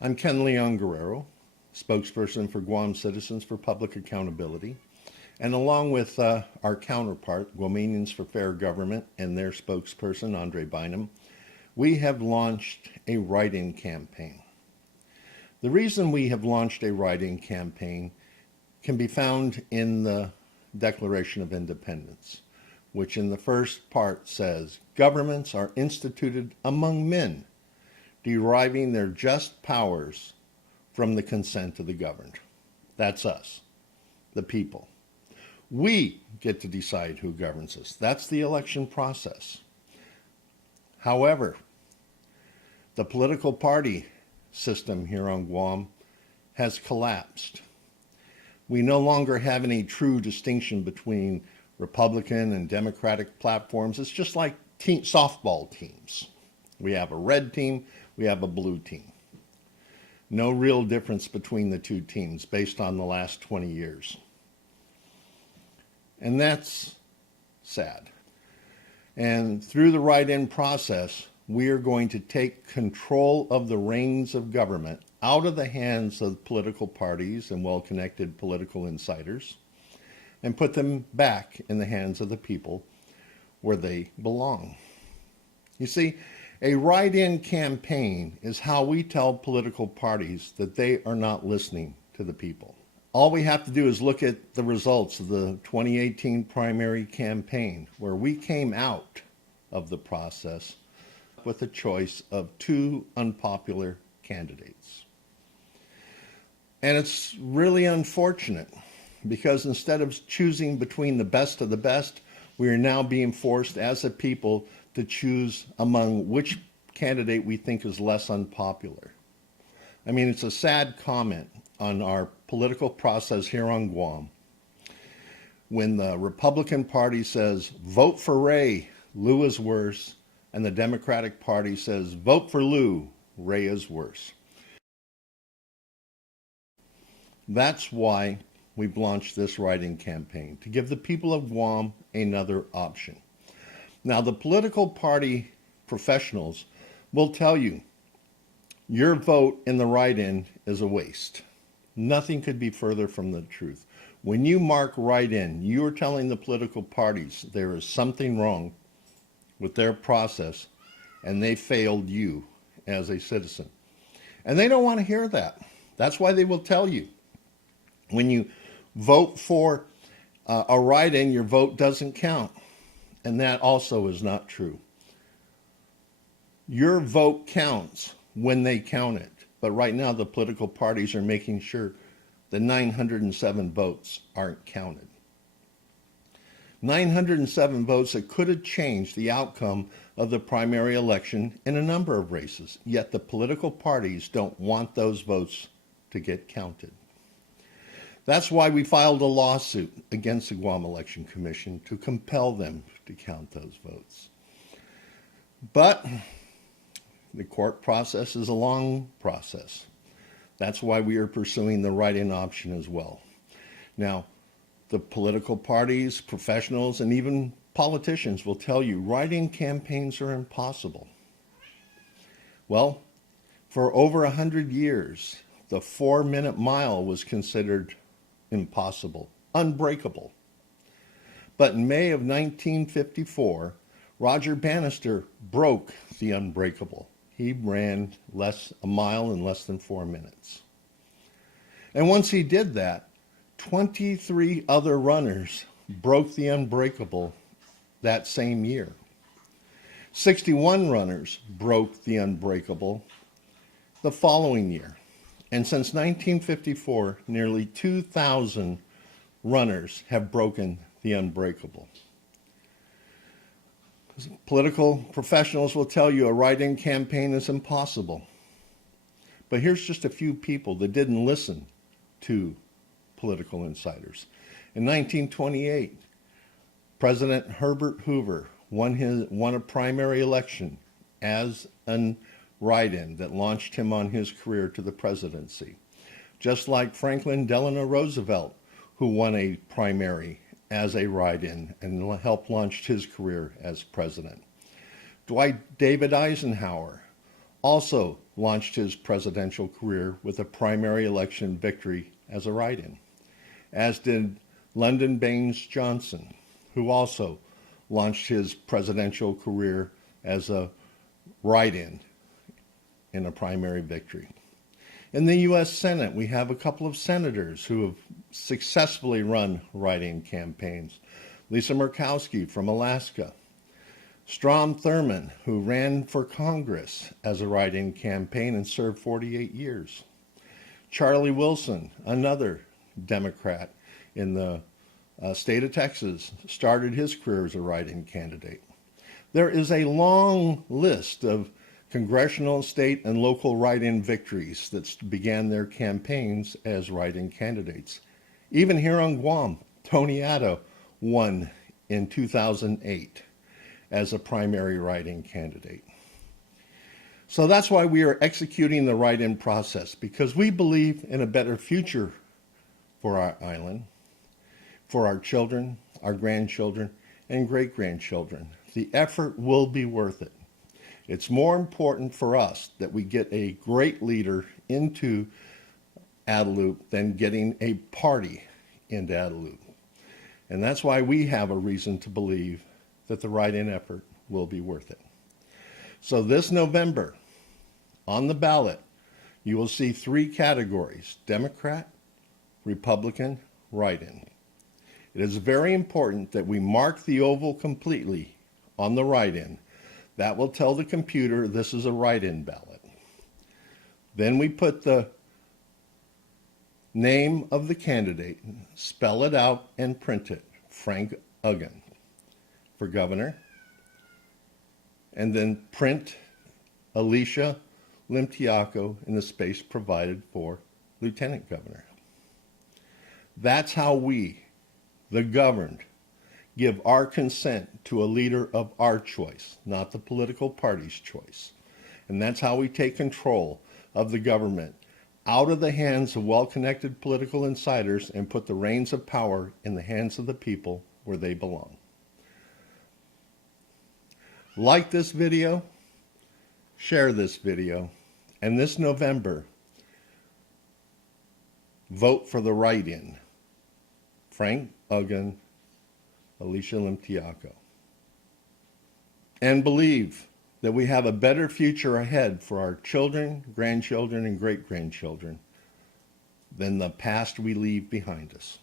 I'm Ken Leon Guerrero, spokesperson for Guam Citizens for Public Accountability. And along with our counterpart, Guamanians for Fair Government, and their spokesperson, Andre Bynum, we have launched a write-in campaign. The reason we have launched a write-in campaign can be found in the Declaration of Independence, which in the first part says, governments are instituted among men, deriving their just powers from the consent of the governed. That's us, the people. We get to decide who governs us. That's the election process. However, the political party system here on Guam has collapsed. We no longer have any true distinction between Republican and Democratic platforms. It's just like softball teams. We have a red team, we have a blue team. No real difference between the two teams based on the last 20 years. And that's sad. And through the write-in process, we are going to take control of the reins of government out of the hands of political parties and well-connected political insiders and put them back in the hands of the people where they belong. You see, a write-in campaign is how we tell political parties that they are not listening to the people. All we have to do is look at the results of the 2018 primary campaign, where we came out of the process with a choice of two unpopular candidates. And it's really unfortunate because instead of choosing between the best of the best, we are now being forced as a people to choose among which candidate we think is less unpopular. I mean, it's a sad comment on our political process here on Guam when the Republican Party says, vote for Ray, Lou is worse, and the Democratic Party says, vote for Lou, Ray is worse. That's why we've launched this write-in campaign, to give the people of Guam another option. Now, the political party professionals will tell you your vote in the write-in is a waste. Nothing could be further from the truth. When you mark write-in, you are telling the political parties there is something wrong with their process and they failed you as a citizen. And they don't want to hear that. That's why they will tell you when you vote for a write-in, your vote doesn't count. And that also is not true. Your vote counts when they count it. But right now, the political parties are making sure the 907 votes aren't counted. 907 votes that could have changed the outcome of the primary election in a number of races, yet the political parties don't want those votes to get counted. That's why we filed a lawsuit against the Guam Election Commission to compel them to count those votes. But the court process is a long process. That's why we are pursuing the write-in option as well. Now, the political parties, professionals, and even politicians will tell you write-in campaigns are impossible. Well, for over 100 years, the 4-minute mile was considered impossible, unbreakable. But in May of 1954, Roger Bannister broke the unbreakable. He ran a mile in less than 4 minutes. And once he did that, 23 other runners broke the unbreakable that same year. 61 runners broke the unbreakable the following year. And since 1954, nearly 2,000 runners have broken the unbreakable. Political professionals will tell you a write-in campaign is impossible. But here's just a few people that didn't listen to political insiders. In 1928, President Herbert Hoover won a primary election as a write-in that launched him on his career to the presidency. Just like Franklin Delano Roosevelt, who won a primary as a write-in and helped launch his career as president. Dwight David Eisenhower also launched his presidential career with a primary election victory as a write-in, as did Lyndon Baines Johnson, who also launched his presidential career as a write-in in a primary victory. In the U.S. Senate, we have a couple of senators who have successfully run write-in campaigns. Lisa Murkowski from Alaska, Strom Thurmond, who ran for Congress as a write-in campaign and served 48 years. Charlie Wilson, another Democrat in the state of Texas, started his career as a write-in candidate. There is a long list of congressional, state, and local write-in victories that began their campaigns as write-in candidates. Even here on Guam, Tony Addo won in 2008 as a primary write-in candidate. So that's why we are executing the write-in process, because we believe in a better future for our island, for our children, our grandchildren, and great-grandchildren. The effort will be worth it. It's more important for us that we get a great leader into Adelup than getting a party into Adelup. And that's why we have a reason to believe that the write-in effort will be worth it. So this November, on the ballot, you will see 3 categories: Democrat, Republican, write-in. It is very important that we mark the oval completely on the write-in. That will tell the computer this is a write-in ballot. Then we put the name of the candidate, spell it out and print it, Frank Uggan, for governor, and then print Alicia Limtiaco in the space provided for lieutenant governor. That's how we, the governed, give our consent to a leader of our choice, not the political party's choice. And that's how we take control of the government out of the hands of well-connected political insiders and put the reins of power in the hands of the people where they belong. Like this video, share this video, and this November, vote for the write-in, Frank Uggan, Alicia Limtiaco. And believe that we have a better future ahead for our children, grandchildren, and great-grandchildren than the past we leave behind us.